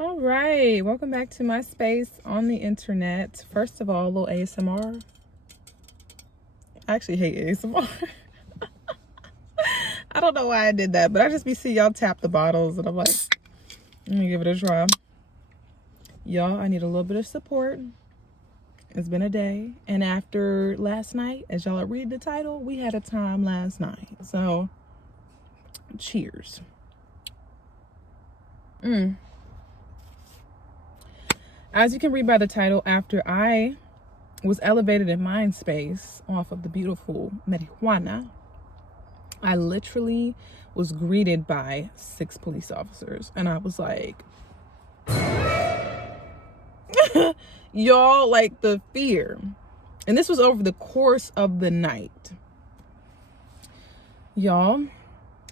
All right, welcome back to my space on the internet. First of all, a little ASMR. I actually hate ASMR. I don't know why I did that, but I just be seeing y'all tap the bottles and I'm like, let me give it a try. Y'all, I need a little bit of support. It's been a day, and after last night, as y'all read the title, we had a time last night. So, cheers. As you can read by the title, after I was elevated in mind space off of the beautiful marijuana, I literally was greeted by 6 police officers. And I was like, y'all, like the fear. And this was over the course of the night. Y'all,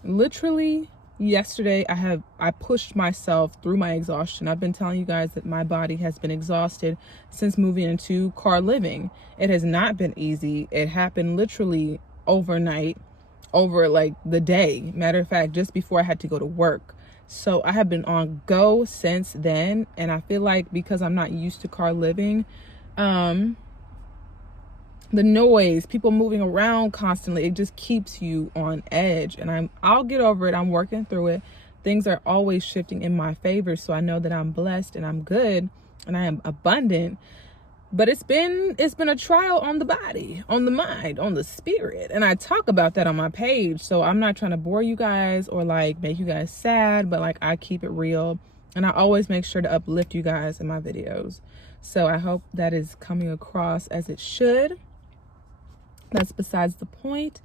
literally yesterday I pushed myself through my exhaustion. I've been telling you guys that my body has been exhausted since moving into car living. It has not been easy. It happened literally overnight, over like the day. Matter of fact, just before I had to go to work. So I have been on go since then, and I feel like because I'm not used to car living, the noise, people moving around constantly, it just keeps you on edge. And I'll get over it. I'm working through it. Things are always shifting in my favor, so I know that I'm blessed and I'm good and I am abundant. But it's been a trial on the body, on the mind, on the spirit, and I talk about that on my page. So I'm not trying to bore you guys or like make you guys sad, but like I keep it real, and I always make sure to uplift you guys in my videos. So I hope that is coming across as it should. That's besides the point.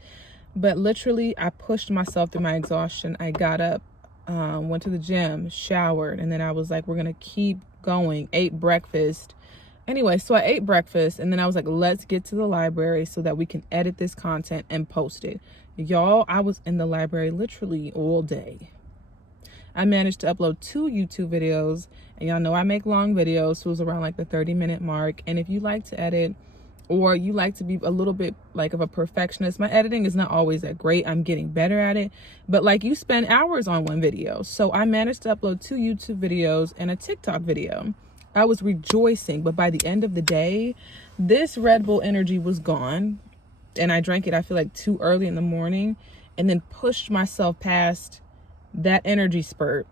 But literally, I pushed myself through my exhaustion. I got up, went to the gym, showered, and then I was like, we're gonna keep going. Ate breakfast. Anyway, so I ate breakfast, and then I was like, let's get to the library so that we can edit this content and post it. Y'all, I was in the library literally all day. I managed to upload 2 YouTube videos, and y'all know I make long videos, so it was around like the 30-minute mark. And if you like to edit, or you like to be a little bit like of a perfectionist, my editing is not always that great. I'm getting better at it, but like you spend hours on one video. So I managed to upload 2 YouTube videos and a TikTok video. I was rejoicing, but by the end of the day, this Red Bull energy was gone, and I drank it, I feel like too early in the morning, and then pushed myself past that energy spurt.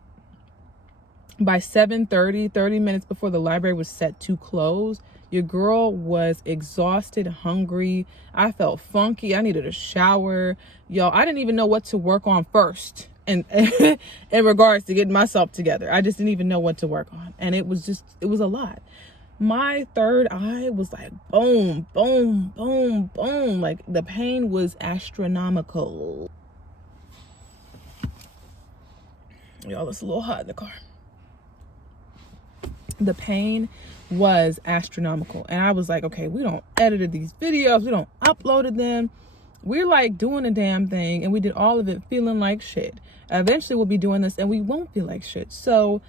By 7:30, 30 minutes before the library was set to close, your girl was exhausted, hungry. I felt funky. I needed a shower. Y'all, I didn't even know what to work on first. And in regards to getting myself together, I just didn't even know what to work on. And it was a lot. My third eye was like boom, boom, boom, boom. Like the pain was astronomical. Y'all, it's a little hot in the car. The pain was astronomical. And I was like, okay, we don't edited these videos. We don't uploaded them. We're like doing a damn thing. And we did all of it feeling like shit. Eventually we'll be doing this and we won't feel like shit. So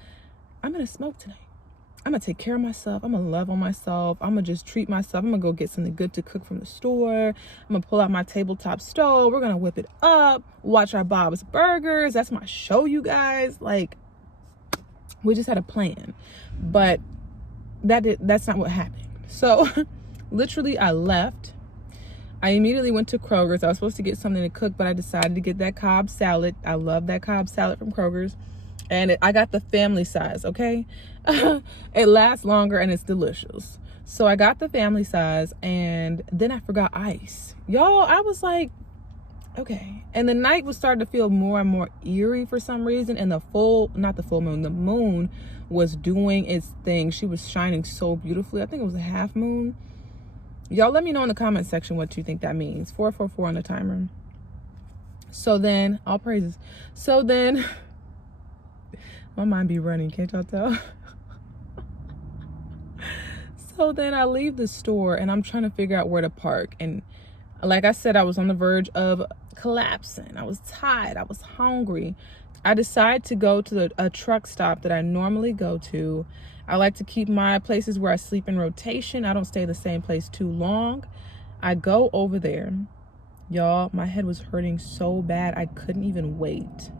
I'm going to smoke tonight. I'm going to take care of myself. I'm going to love on myself. I'm going to just treat myself. I'm going to go get something good to cook from the store. I'm going to pull out my tabletop stove. We're going to whip it up. Watch our Bob's Burgers. That's my show, you guys. Like, we just had a plan, but that's not what happened. So literally I left. I immediately went to Kroger's. I was supposed to get something to cook, but I decided to get that Cobb salad. I love that Cobb salad from Kroger's. And I got the family size, okay? It lasts longer and it's delicious. So I got the family size, and then I forgot ice. Y'all, I was like, okay. And the night was starting to feel more and more eerie for some reason. And the moon was doing its thing. She was shining so beautifully. I think it was a half moon. Y'all let me know in the comment section what you think that means. 444 on the timer. So then, all praises. So then, my mind be running, can't y'all tell? So then I leave the store and I'm trying to figure out where to park. And like I said, I was on the verge of collapsing. I was tired. I was hungry. I decided to go to a truck stop that I normally go to. I like to keep my places where I sleep in rotation. I don't stay the same place too long. I go over there. Y'all, my head was hurting so bad I couldn't even wait.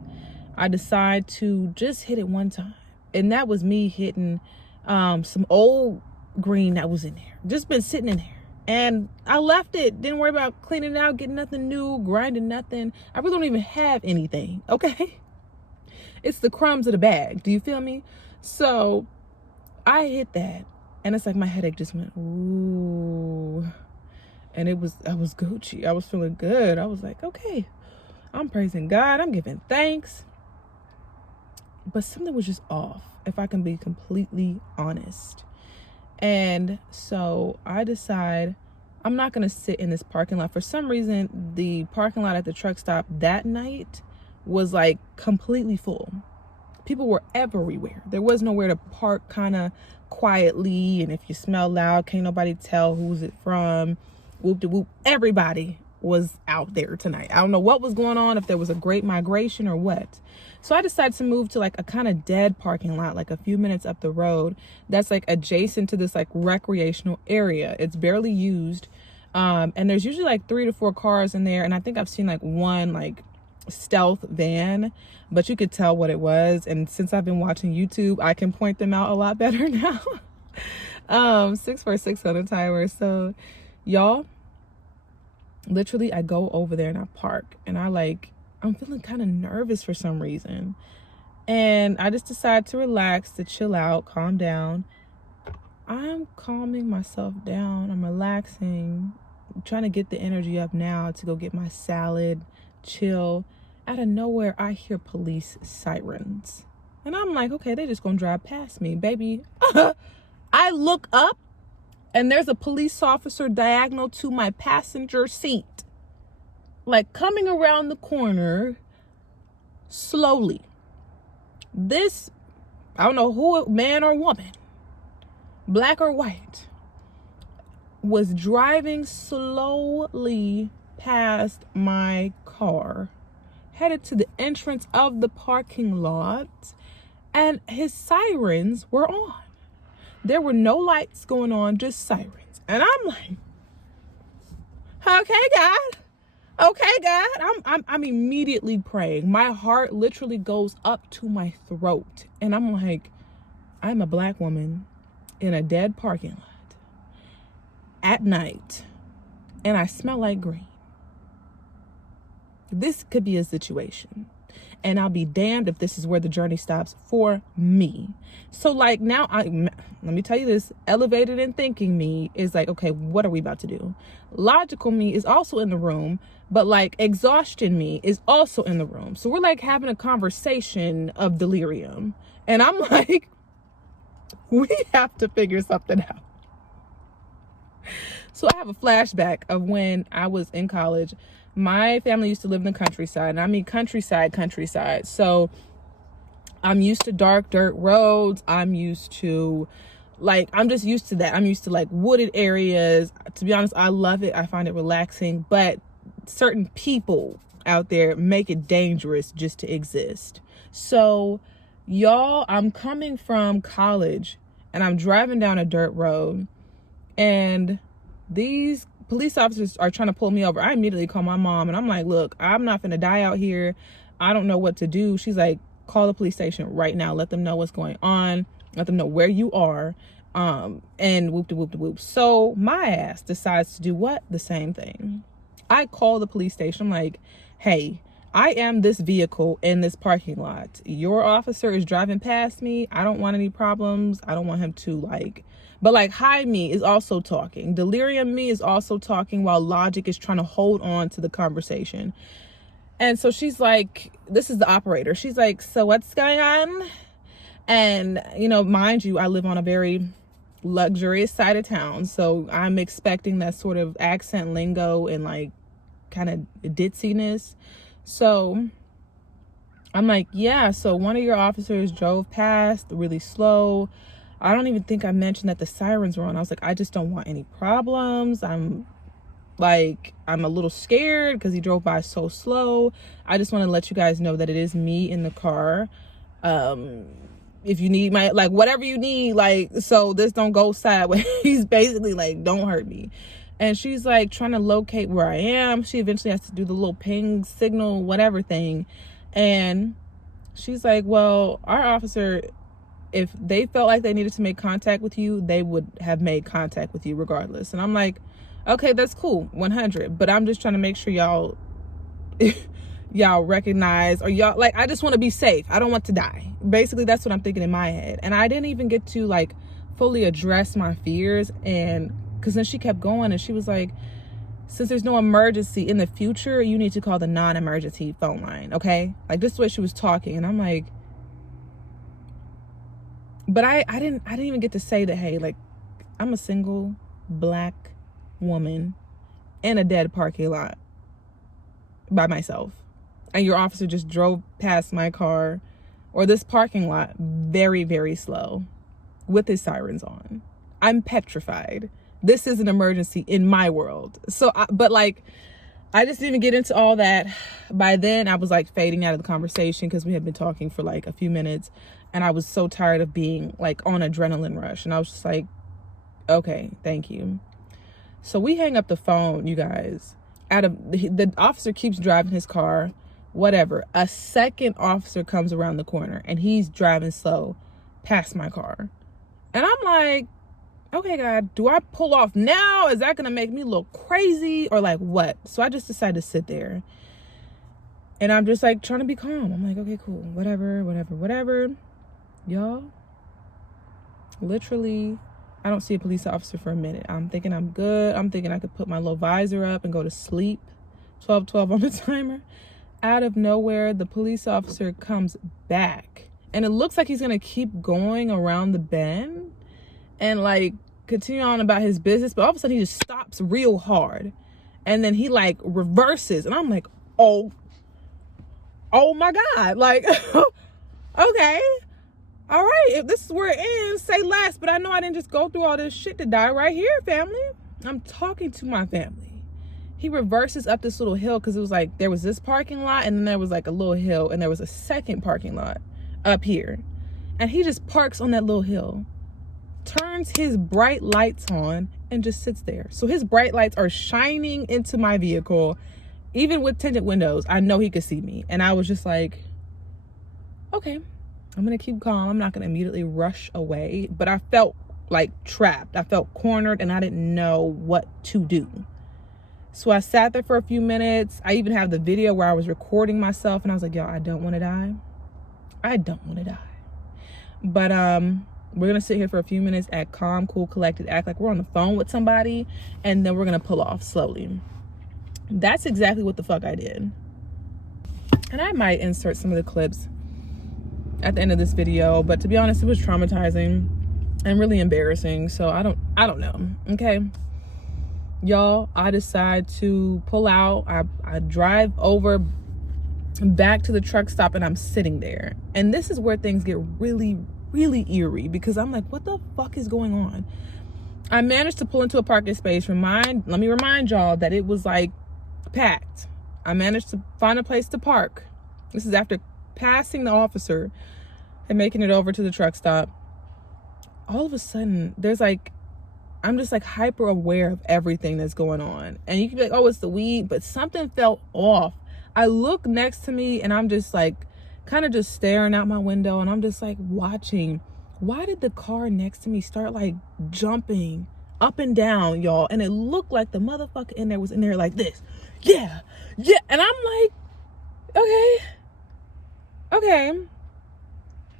I decide to just hit it one time. And that was me hitting some old green that was in there. Just been sitting in there. And I left it. Didn't worry about cleaning it out, getting nothing new, grinding nothing. I really don't even have anything, okay? It's the crumbs of the bag. Do you feel me? So I hit that. And it's like my headache just went, ooh. And I was Gucci. I was feeling good. I was like, okay, I'm praising God. I'm giving thanks. But something was just off, if I can be completely honest. And so I decide I'm not going to sit in this parking lot. For some reason, the parking lot at the truck stop that night was like completely full. People were everywhere. There was nowhere to park kind of quietly. And if you smell loud, can't nobody tell who's it from. Whoop de whoop. Everybody was out there tonight. I don't know what was going on, if there was a great migration or what. So I decided to move to like a kind of dead parking lot, like a few minutes up the road. That's like adjacent to this like recreational area. It's barely used. And there's usually like 3 to 4 cars in there. And I think I've seen like one like stealth van, but you could tell what it was. And since I've been watching YouTube, I can point them out a lot better now. 646 on the timer. So y'all, literally I go over there and I park, and I'm feeling kind of nervous for some reason. And I just decide to relax, to chill out, calm down. I'm calming myself down. I'm relaxing, trying to get the energy up now to go get my salad, chill. Out of nowhere, I hear police sirens. And I'm like, okay, they're just gonna drive past me, baby. I look up and there's a police officer diagonal to my passenger seat. Like coming around the corner slowly. This, I don't know who, man or woman, black or white, was driving slowly past my car, headed to the entrance of the parking lot, and his sirens were on. There were no lights going on, just sirens. And I'm like, okay, God. Okay, God. I'm immediately praying. My heart literally goes up to my throat. And I'm like, I'm a black woman in a dead parking lot at night, and I smell like green. This could be a situation. And I'll be damned if this is where the journey stops for me. So like now, let me tell you this, elevated in thinking me is like, okay, what are we about to do? Logical me is also in the room, but like exhaustion me is also in the room. So we're like having a conversation of delirium. And I'm like, we have to figure something out. So I have a flashback of when I was in college. My family used to live in the countryside, and I mean countryside. So I'm used to dark dirt roads. I'm just used to that. I'm used to like wooded areas. To be honest, I love it. I find it relaxing, but certain people out there make it dangerous just to exist. So y'all, I'm coming from college and I'm driving down a dirt road, and these police officers are trying to pull me over. I immediately call my mom, and I'm like, look, I'm not finna die out here. I don't know what to do. She's like, call the police station right now. Let them know what's going on. Let them know where you are. And whoop de whoop de whoop. So my ass decides to do what? The same thing. I call the police station. I'm like, hey, I am this vehicle in this parking lot. Your officer is driving past me. I don't want any problems. I don't want him to but high me is also talking. Delirium me is also talking while logic is trying to hold on to the conversation. And so she's like, this is the operator. She's like, so what's going on? And, mind you, I live on a very luxurious side of town. So I'm expecting that sort of accent lingo and kind of ditziness. So I'm like, yeah, so one of your officers drove past really slow. I don't even think I mentioned that the sirens were on. I was like, I just don't want any problems. I'm a little scared because he drove by so slow. I just want to let you guys know that it is me in the car. If you need my, whatever you need, so this don't go sideways, basically, don't hurt me. And she's trying to locate where I am. She eventually has to do the little ping signal, whatever thing. And she's like, well, our officer if they felt like they needed to make contact with you, they would have made contact with you regardless. And I'm like, okay, that's cool, 100. But I'm just trying to make sure y'all y'all recognize, or y'all, like, I just want to be safe. I don't want to die. Basically, that's what I'm thinking in my head. And I didn't even get to like fully address my fears. And because then she kept going and she was like, since there's no emergency in the future, you need to call the non-emergency phone line. Okay. Like, this is the way she was talking. And I'm like, but I didn't even get to say that, hey, like, I'm a single Black woman in a dead parking lot by myself. And your officer just drove past my car or this parking lot very, very slow with his sirens on. I'm petrified. This is an emergency in my world. So, but like, I just didn't even get into all that. By then, I was like fading out of the conversation because we had been talking for like a few minutes. And I was so tired of being like on adrenaline rush. And I was just like, okay, thank you. So we hang up the phone, you guys. The officer keeps driving his car, whatever. A second officer comes around the corner and he's driving slow past my car. And I'm like, okay, God, do I pull off now? Is that going to make me look crazy or like what? So I just decided to sit there. And I'm just like trying to be calm. I'm like, okay, cool. Whatever. Y'all, literally, I don't see a police officer for a minute. I'm thinking I'm good. I'm thinking I could put my little visor up and go to sleep. 12:12 on the timer. Out of nowhere, the police officer comes back. And it looks like he's going to keep going around the bend and like continue on about his business. But all of a sudden, he just stops real hard. And then he like reverses. And I'm like, oh my God. Like, okay. All right, if this is where it ends, say less. But I know I didn't just go through all this shit to die right here, family. I'm talking to my family. He reverses up this little hill because it was like there was this parking lot and then there was like a little hill and there was a second parking lot up here. And he just parks on that little hill, turns his bright lights on and just sits there. So his bright lights are shining into my vehicle. Even with tinted windows, I know he could see me. And I was just like, okay. I'm going to keep calm. I'm not going to immediately rush away. But I felt like trapped. I felt cornered and I didn't know what to do. So I sat there for a few minutes. I even have the video where I was recording myself and I was like, yo, I don't want to die. I don't want to die. But we're going to sit here for a few minutes, act calm, cool, collected, act like we're on the phone with somebody. And then we're going to pull off slowly. That's exactly what the fuck I did. And I might insert some of the clips at the end of this video, but to be honest, it was traumatizing and really embarrassing. So I don't know. Okay, y'all, I decide to pull out. I drive over back to the truck stop and I'm sitting there. And this is where things get really, really eerie because I'm like, what the fuck is going on? I managed to pull into a parking space. Let me remind y'all that it was like packed. I managed to find a place to park. This is after passing the officer and making it over to the truck stop. All of a sudden, there's like, I'm just like hyper aware of everything that's going on. And you can be like, oh, it's the weed, but something felt off. I look next to me and I'm just like, kind of just staring out my window and I'm just like watching. Why did the car next to me start like jumping up and down, y'all? And it looked like the motherfucker in there was in there like this. Yeah. And I'm like, okay.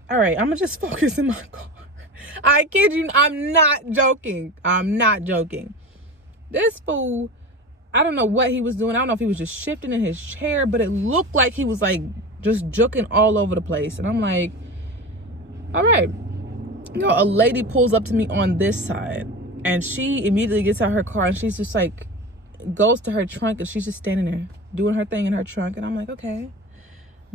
All right, I'm gonna just focus in my car. I kid you, I'm not joking. This fool, I don't know what he was doing. I don't know if he was just shifting in his chair, but it looked like he was like just juking all over the place. And I'm like, all right. A lady pulls up to me on this side and she immediately gets out her car and she's just like, goes to her trunk and she's just standing there doing her thing in her trunk. And I'm like, okay.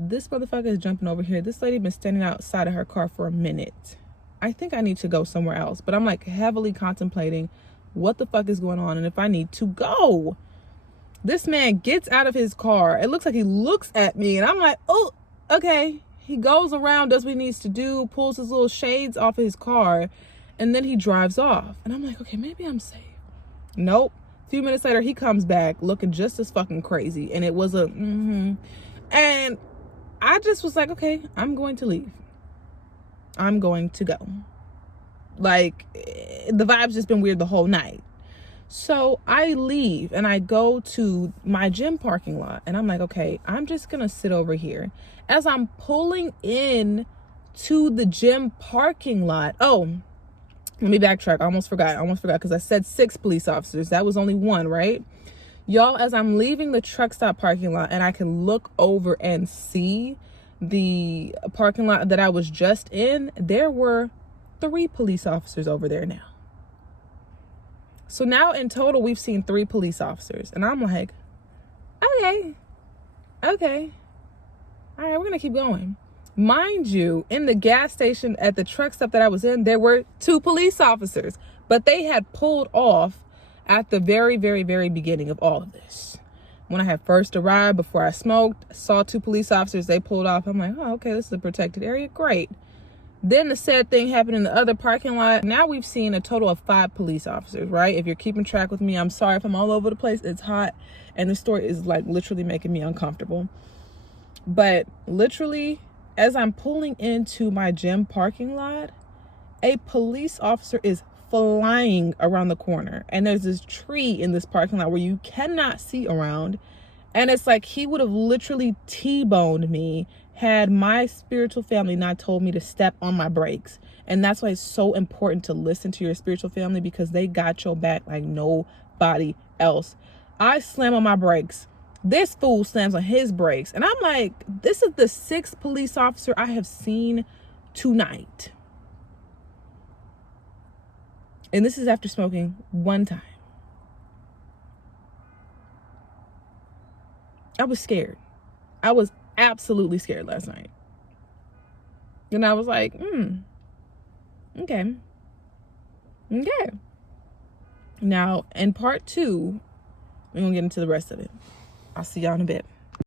This motherfucker is jumping over here. This lady been standing outside of her car for a minute. I think I need to go somewhere else. But I'm like heavily contemplating what the fuck is going on and if I need to go. This man gets out of his car. It looks like he looks at me and I'm like, oh, okay. He goes around, does what he needs to do, pulls his little shades off of his car, and then he drives off. And I'm like, okay, maybe I'm safe. Nope. A few minutes later, he comes back looking just as fucking crazy. And it was a, And I just was like, okay, I'm going to leave. I'm going to go. Like, the vibe's just been weird the whole night. So I leave and I go to my gym parking lot, and I'm like, okay, I'm just gonna sit over here. As I'm pulling in to the gym parking lot, oh, let me backtrack. I almost forgot because I said 6 police officers. That was only 1, right? Y'all, as I'm leaving the truck stop parking lot and I can look over and see the parking lot that I was just in, there were 3 police officers over there now. So now in total, we've seen 3 police officers. And I'm like, okay. All right, we're going to keep going. Mind you, in the gas station at the truck stop that I was in, there were 2 police officers. But they had pulled off at the very, very, very beginning of all of this. When I had first arrived, before I smoked, saw 2 police officers. They pulled off. I'm like, oh, okay, this is a protected area. Great. Then the sad thing happened in the other parking lot. Now we've seen a total of 5 police officers, right? If you're keeping track with me, I'm sorry if I'm all over the place. It's hot and the story is like literally making me uncomfortable. But literally, as I'm pulling into my gym parking lot, a police officer is flying around the corner. And there's this tree in this parking lot where you cannot see around. And it's like he would have literally T-boned me had my spiritual family not told me to step on my brakes. And that's why it's so important to listen to your spiritual family, because they got your back like nobody else. I slam on my brakes. This fool slams on his brakes. And I'm like, this is the 6th police officer I have seen tonight. And this is after smoking 1 time. I was scared. I was absolutely scared last night. And I was like, okay. Now, in part 2, we're going to get into the rest of it. I'll see y'all in a bit.